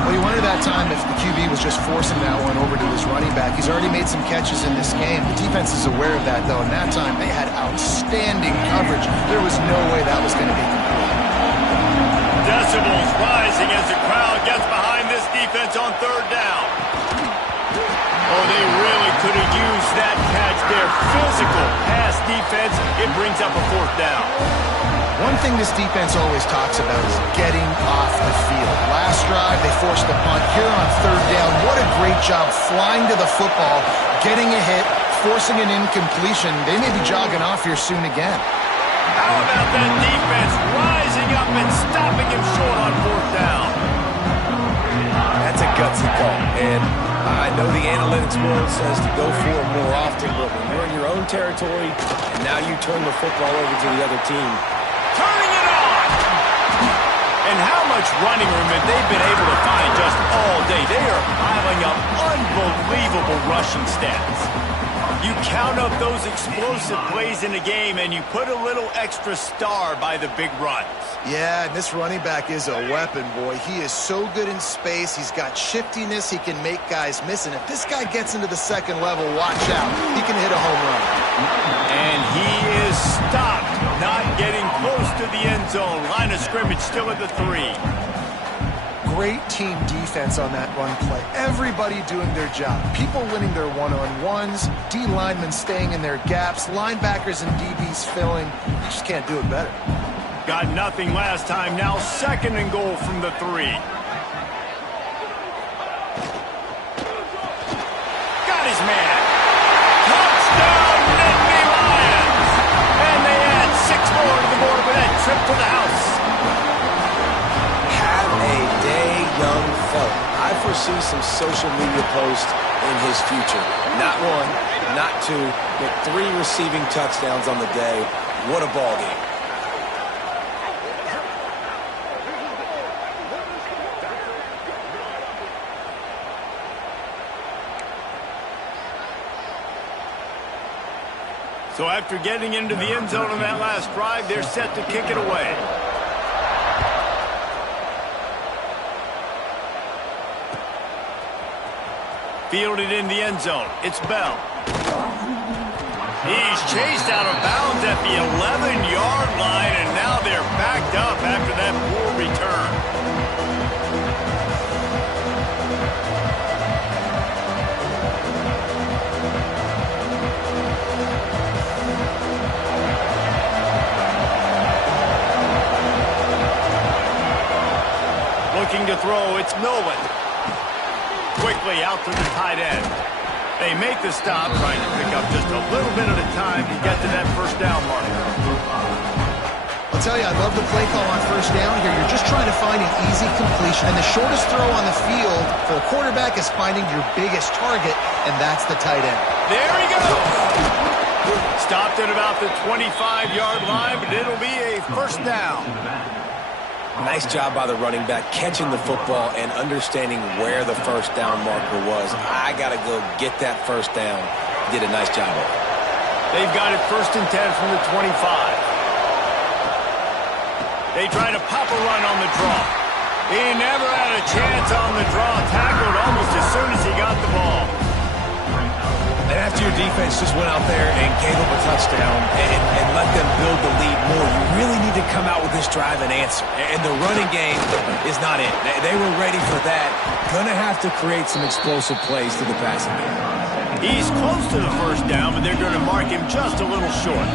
Well, you wonder that time if the QB was just forcing that one over to his running back. He's already made some catches in this game. The defense is aware of that, though, and that time they had outstanding coverage. There was no way that was going to be complete. Decibels rising as the crowd gets behind this defense on third down. Oh, they really could have used that catch there. Physical pass defense. It brings up a fourth down. One thing this defense always talks about is getting off the field. Last drive, they forced the punt. Here on third down, what a great job flying to the football, getting a hit, forcing an incompletion. They may be jogging off here soon again. How about that defense rising up and stopping him short on fourth down? That's a gutsy call. And I know the analytics world says to go for it more often, but when you're in your own territory and now you turn the football over to the other team, turning it on! And how much running room have they been able to find just all day? They are piling up unbelievable rushing stats. You count up those explosive plays in the game, and you put a little extra star by the big runs. Yeah, and this running back is a weapon, boy. He is so good in space. He's got shiftiness. He can make guys miss. And if this guy gets into the second level, watch out. He can hit a home run. And he is stopped, not getting close to the end zone. Line of scrimmage still at the 3. Great team defense on that run play. Everybody doing their job. People winning their one-on-ones, D linemen staying in their gaps, linebackers and DBs filling. You just can't do it better. Got nothing last time. Now second and goal from the 3. Got his man. Touchdown, Nittany Lions! And they add 6 more to the board with that trip to the house. have a day, young fella. I foresee some social media posts in his future. Not 1, not 2, but 3 receiving touchdowns on the day. What a ball game. So after getting into the end zone on that last drive, they're set to kick it away. Fielded in the end zone. It's Bell. He's chased out of bounds at the 11-yard line, and now they're backed up after that poor return. Looking to throw, it's Nolan. Quickly out to the tight end. They make the stop, trying to pick up just a little bit at a time to get to that first down marker. I'll tell you, I love the play call on first down here. You're just trying to find an easy completion, and the shortest throw on the field for a quarterback is finding your biggest target, and that's the tight end. There he goes! Stopped at about the 25-yard line, but it'll be a first down. Nice job by the running back, catching the football and understanding where the first down marker was. I got to go get that first down. Did a nice job of it. They've got it 1st and 10 from the 25. They try to pop a run on the draw. He never had a chance on the draw. Tackled almost as soon as he got the ball. And after your defense just went out there and gave up a touchdown and let them build the lead more, you really need to come out with this drive and answer. And the running game is not it. They were ready for that. Going to have to create some explosive plays to the passing game. He's close to the first down, but they're going to mark him just a little short.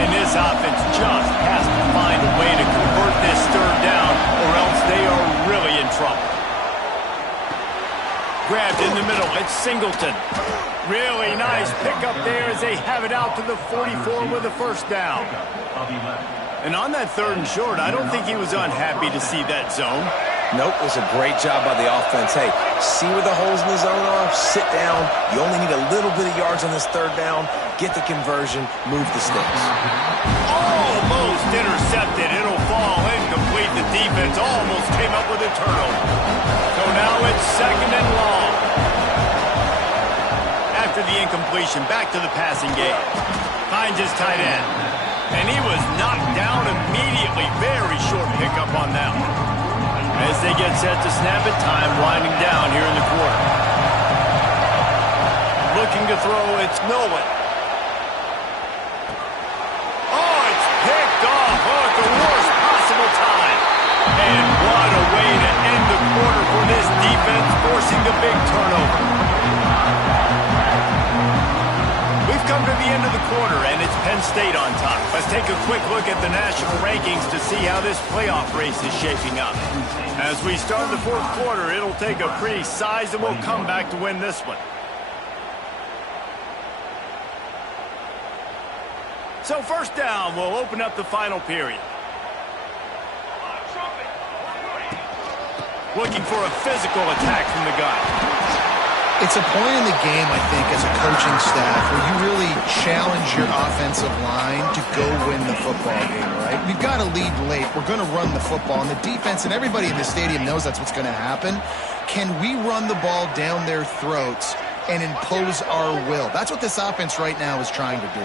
And this offense just has to find a way to convert this third down, or else they are really in trouble. Grabbed in the middle, it's Singleton. Really nice pickup there as they have it out to the 44 with a first down. And on that 3rd and short, I don't think he was unhappy to see that zone. Nope, it was a great job by the offense. Hey, see where the holes in the zone are, sit down. You only need a little bit of yards on this 3rd down. Get the conversion, move the sticks. Almost intercepted. It'll fall incomplete. The defense almost came up with a turnover. So now it's 2nd and long. After the incompletion, back to the passing game. Finds his tight end. And he was knocked down immediately. Very short pickup on that one. As they get set to snap it, time winding down here in the quarter. Looking to throw, it's Nolan. Oh, it's picked off. Oh, at the worst possible time. And what a way to end the quarter for this defense, forcing the big turnover. We've come to the end of the quarter, and it's Penn State on top. Let's take a quick look at the national rankings to see how this playoff race is shaping up. As we start the 4th quarter, it'll take a pretty sizable comeback to win this one. So 1st down, we'll open up the final period. Looking for a physical attack from the gun. It's a point in the game, I think, as a coaching staff where you really challenge your offensive line to go win the football game, right? We've got to lead late. We're going to run the football. And the defense and everybody in the stadium knows that's what's going to happen. Can we run the ball down their throats and impose our will? That's what this offense right now is trying to do.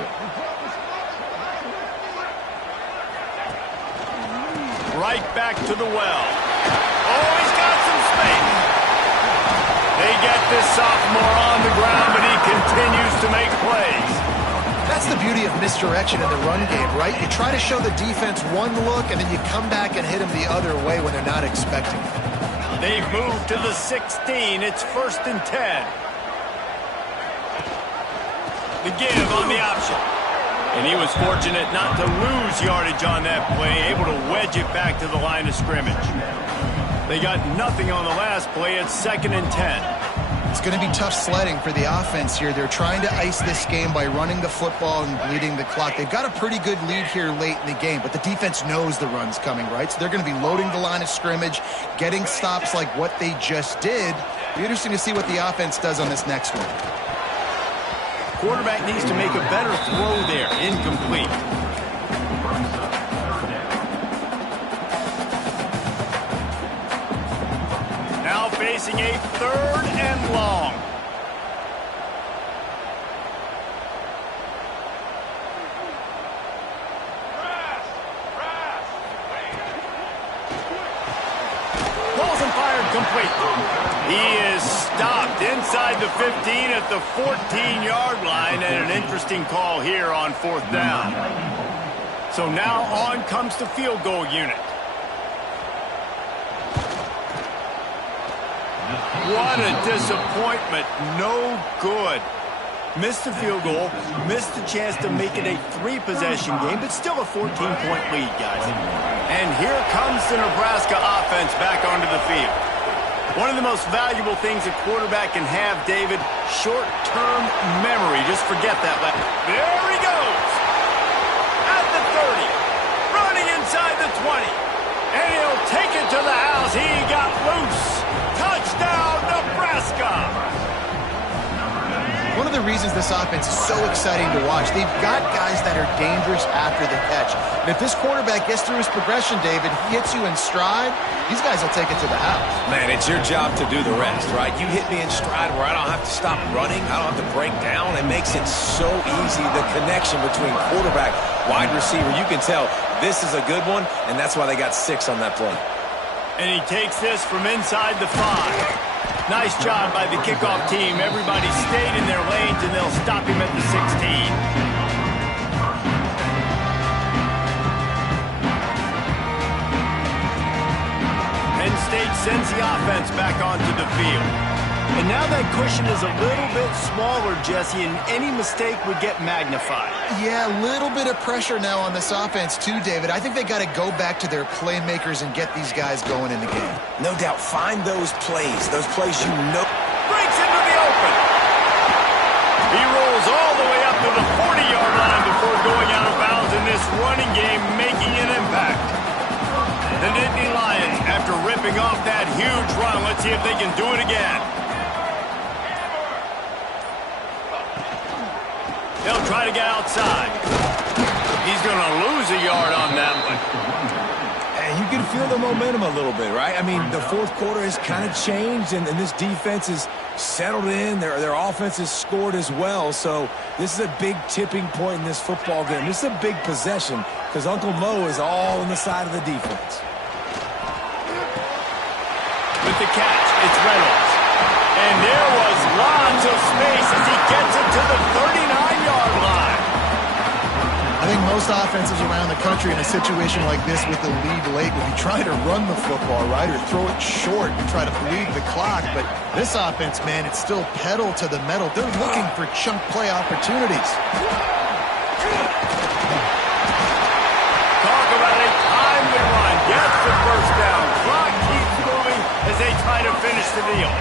Right back to the well. Oh, he's got some space. They get this sophomore on the ground, but he continues to make plays. That's the beauty of misdirection in the run game, right? You try to show the defense one look, and then you come back and hit them the other way when they're not expecting it. They've moved to the 16. It's 1st and 10. The give on the option. And he was fortunate not to lose yardage on that play, able to wedge it back to the line of scrimmage. They got nothing on the last play. It's 2nd and 10. It's going to be tough sledding for the offense here. They're trying to ice this game by running the football and bleeding the clock. They've got a pretty good lead here late in the game, but the defense knows the run's coming, right? So they're going to be loading the line of scrimmage, getting stops like what they just did. It'll be interesting to see what the offense does on this next one. Quarterback needs to make a better throw there. Incomplete. Now facing a 3rd and long. Balls and fired complete. He is stopped inside the 15 at the 14-yard line, and an interesting call here on 4th down. So now on comes the field goal unit. What a disappointment. No good. Missed the field goal, missed the chance to make it a 3-possession game, but still a 14-point lead, guys. And here comes the Nebraska offense back onto the field. One of the most valuable things a quarterback can have, David, short-term memory. Just forget that. There he goes. At the 30. Running inside the 20. And he'll take it to the house. He got loose. Touchdown, Nebraska. One of the reasons this offense is so exciting to watch, they've got guys that are dangerous after the catch. And if this quarterback gets through his progression, David, he hits you in stride, these guys will take it to the house. Man, it's your job to do the rest, right? You hit me in stride where I don't have to stop running. I don't have to break down. It makes it so easy, the connection between quarterback, wide receiver. You can tell this is a good one, and that's why they got 6 on that play. And he takes this from inside the 5. Nice job by the kickoff team. Everybody stayed in their lanes, and they'll stop him at the 16. Penn State sends the offense back onto the field. And now that cushion is a little bit smaller, Jesse, and any mistake would get magnified. Yeah, a little bit of pressure now on this offense too, David. I think they got to go back to their playmakers and get these guys going in the game. No doubt. Find those plays you know. Breaks into the open. He rolls all the way up to the 40-yard line before going out of bounds in this running game, making it a capping off that huge run. Let's see if they can do it again. They'll try to get outside. He's going to lose a yard on that one. And you can feel the momentum a little bit, right? I mean, the fourth quarter has kind of changed, and this defense is settled in. Their offense has scored as well. So this is a big tipping point in this football game. This is a big possession because Uncle Mo is all on the side of the defense. With the catch, it's Reynolds. And there was lots of space as he gets it to the 39-yard line. I think most offenses around the country in a situation like this with the lead late would be trying to run the football, right, or throw it short and try to bleed the clock. But this offense, man, it's still pedal to the metal. They're looking for chunk play opportunities. Talk about a timely run. Gets the first down. Clock keeps moving as they try to finish the deal.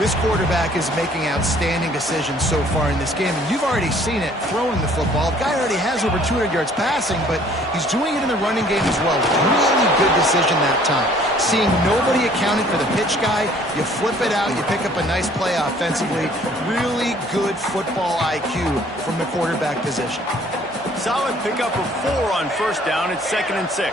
This quarterback is making outstanding decisions so far in this game, and you've already seen it throwing the football. The guy already has over 200 yards passing, but he's doing it in the running game as well. Really good decision that time. Seeing nobody accounting for the pitch guy, you flip it out, you pick up a nice play offensively. Really good football IQ from the quarterback position. Solid pickup of 4 on first down. It's 2nd and 6.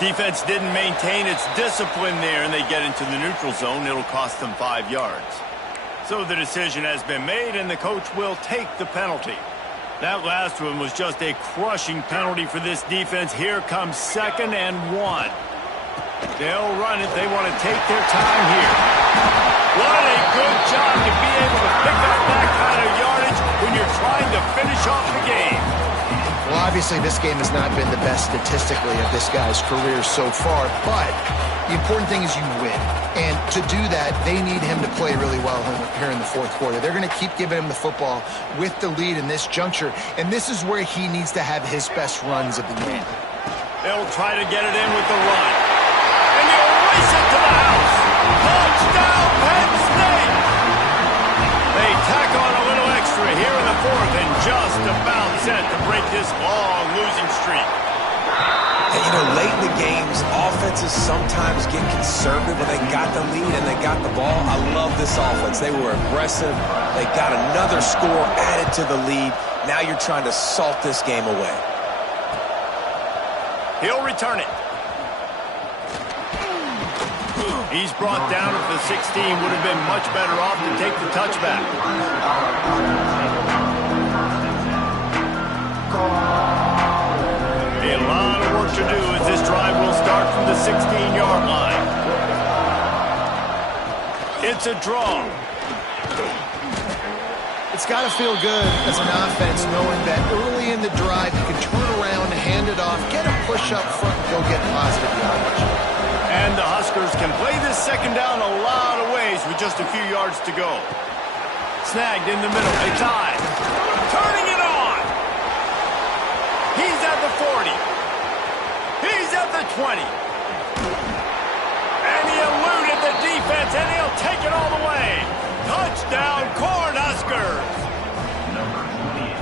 Defense didn't maintain its discipline there, and they get into the neutral zone. It'll cost them 5 yards. So the decision has been made, and the coach will take the penalty. That last one was just a crushing penalty for this defense. Here comes 2nd and 1. They'll run it. They want to take their time here. What a good job to be able to pick up that kind of yardage when you're trying to finish off the game. Well, obviously, this game has not been the best statistically of this guy's career so far, but the important thing is you win. And to do that, they need him to play really well here in the fourth quarter. They're going to keep giving him the football with the lead in this juncture, and this is where he needs to have his best runs of the game. They'll try to get it in with the run. And they'll race it to the house. Touchdown, Penn State! They tack on a little extra here in the fourth and just about set to break this long losing streak. And, you know, late in the games, offenses sometimes get conservative when they got the lead and they got the ball. I love this offense. They were aggressive. They got another score added to the lead. Now you're trying to salt this game away. He'll return it. He's brought down at the 16. Would have been much better off to take the touchback. A lot of work to do as this drive will start from the 16-yard line. It's a draw. It's got to feel good as an offense knowing that early in the drive you can turn around, hand it off, get a push up front, and go get positive yardage. And the Huskers can play this second down a lot of ways with just a few yards to go. Snagged in the middle. A tie. Turning it on. He's at the 40. He's at the 20. And he eluded the defense, and he'll take it all the way. Touchdown, Cornhuskers.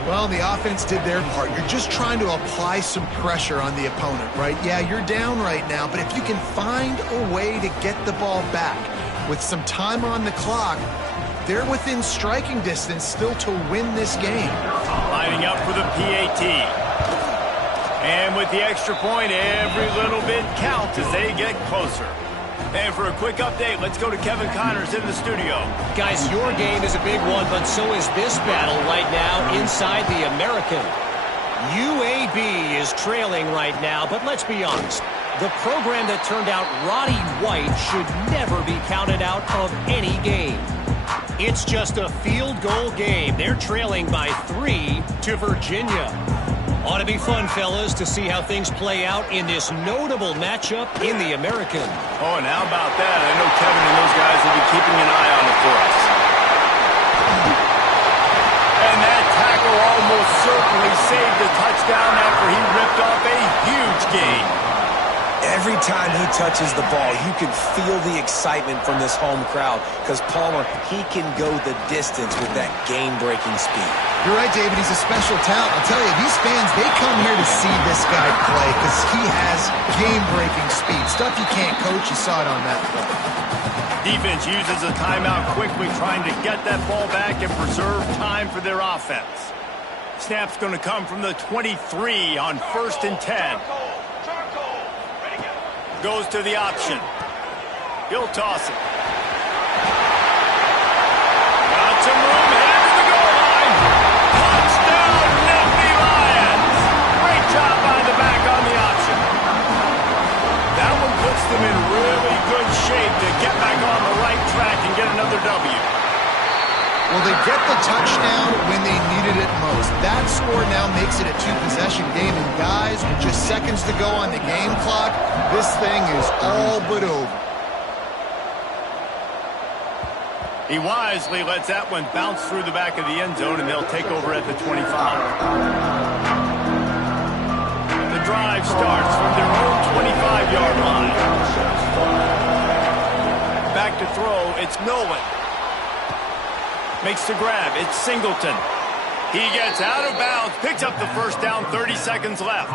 Well, the offense did their part. You're just trying to apply some pressure on the opponent, right? Yeah, you're down right now, but if you can find a way to get the ball back with some time on the clock, they're within striking distance still to win this game. Lining up for the PAT. And with the extra point, every little bit counts as they get closer. And for a quick update, let's go to Kevin Connors in the studio. Guys, your game is a big one, but so is this battle right now inside the American. UAB is trailing right now, but let's be honest. The program that turned out Roddy White should never be counted out of any game. It's just a field goal game. They're trailing by 3 to Virginia. Ought to be fun, fellas, to see how things play out in this notable matchup in the American. Oh, and how about that? I know Kevin and those guys will be keeping an eye on it for us. And that tackle almost certainly saved a touchdown after he ripped off a huge gain. Every time he touches the ball, you can feel the excitement from this home crowd because Palmer, he can go the distance with that game-breaking speed. You're right, David. He's a special talent. I'll tell you, these fans, they come here to see this guy play because he has game-breaking speed. Stuff you can't coach. You saw it on that play. Defense uses a timeout quickly, trying to get that ball back and preserve time for their offense. Snap's going to come from the 23 on 1st and 10. Goes to the option. He'll toss it. Got some room, headed to the goal line. Touchdown, Nittany Lions. Great job by the back on the option. That one puts them in really good shape to get back on the right track and get another W. Well, they get the touchdown when they needed it most. That score now makes it a two-possession game. And guys, with just seconds to go on the game clock, this thing is all but over. He wisely lets that one bounce through the back of the end zone, and they'll take over at the 25. The drive starts from their own 25-yard line. Back to throw, it's Nolan. Makes the grab, it's Singleton. He gets out of bounds, picks up the first down, 30 seconds left.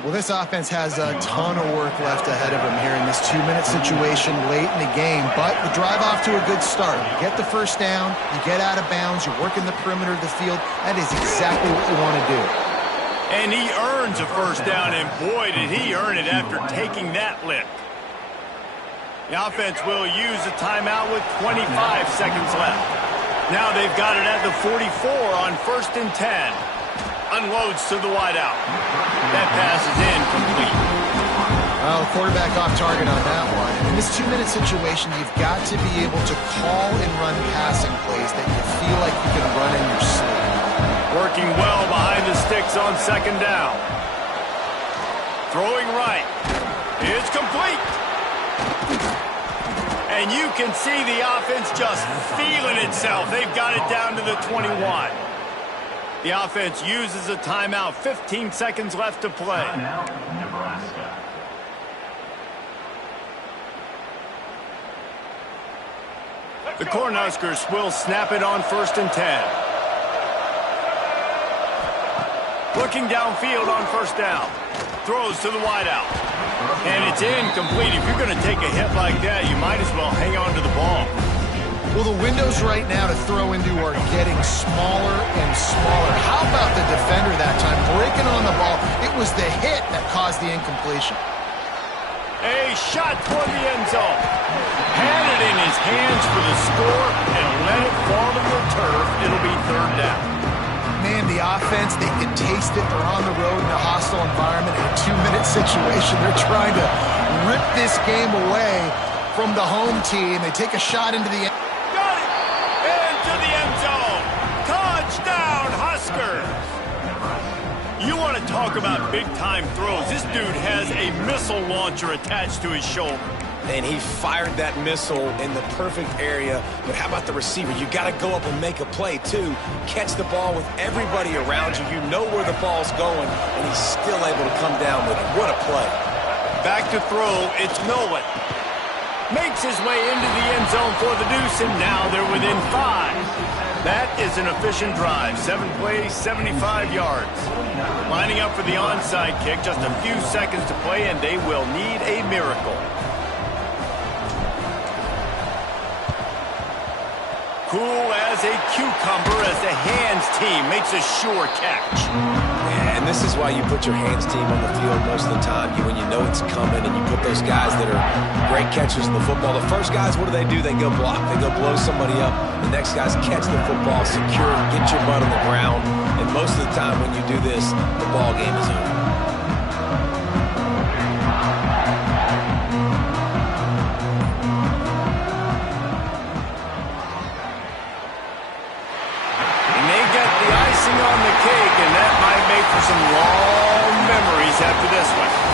Well, this offense has a ton of work left ahead of them here in this 2-minute situation late in the game, but the drive off to a good start. You get the first down, you get out of bounds, you're working the perimeter of the field. That is exactly what you want to do. And he earns a first down, and boy, did he earn it after taking that lick. The offense will use a timeout with 25 seconds left. Now they've got it at the 44 on 1st and 10. Unloads to the wideout. That pass is incomplete. Well, quarterback off target on that one. In this 2-minute situation, you've got to be able to call and run passing plays that you feel like you can run in your sleep. Working well behind the sticks on 2nd down. Throwing right. It's complete. And you can see the offense just feeling itself. They've got it down to the 21. The offense uses a timeout. 15 seconds left to play. Nebraska. The Cornhuskers will snap it on 1st and 10. Looking downfield on 1st down. Throws to the wideout. And it's incomplete. If you're going to take a hit like that, you might as well hang on to the ball. Well, the windows right now to throw into are getting smaller and smaller. How about the defender that time breaking on the ball? It was the hit that caused the incompletion. A shot toward the end zone. Had it in his hands for the score and let it fall to the turf. It'll be 3rd down. Man, the offense, they can taste it. They're on the road in a hostile environment in a 2-minute situation. They're trying to rip this game away from the home team. They take a shot into the end. Got it! Into the end zone. Touchdown, Huskers! You want to talk about big-time throws. This dude has a missile launcher attached to his shoulder. And he fired that missile in the perfect area. But how about the receiver? You got to go up and make a play, too. Catch the ball with everybody around you. You know where the ball's going, and he's still able to come down with it. What a play. Back to throw, it's Nolan. Makes his way into the end zone for the deuce, and now they're within 5. That is an efficient drive. 7 plays, 75 yards. Lining up for the onside kick. Just a few seconds to play, and they will need a miracle. Cool as a cucumber as the hands team makes a sure catch. Yeah, and this is why you put your hands team on the field most of the time. When you know it's coming and you put those guys that are great catchers in the football. The first guys, what do? They go block. They go blow somebody up. The next guys catch the football, secure it, get your butt on the ground. And most of the time when you do this, the ball game is over. On the cake, and that might make for some long memories after this one.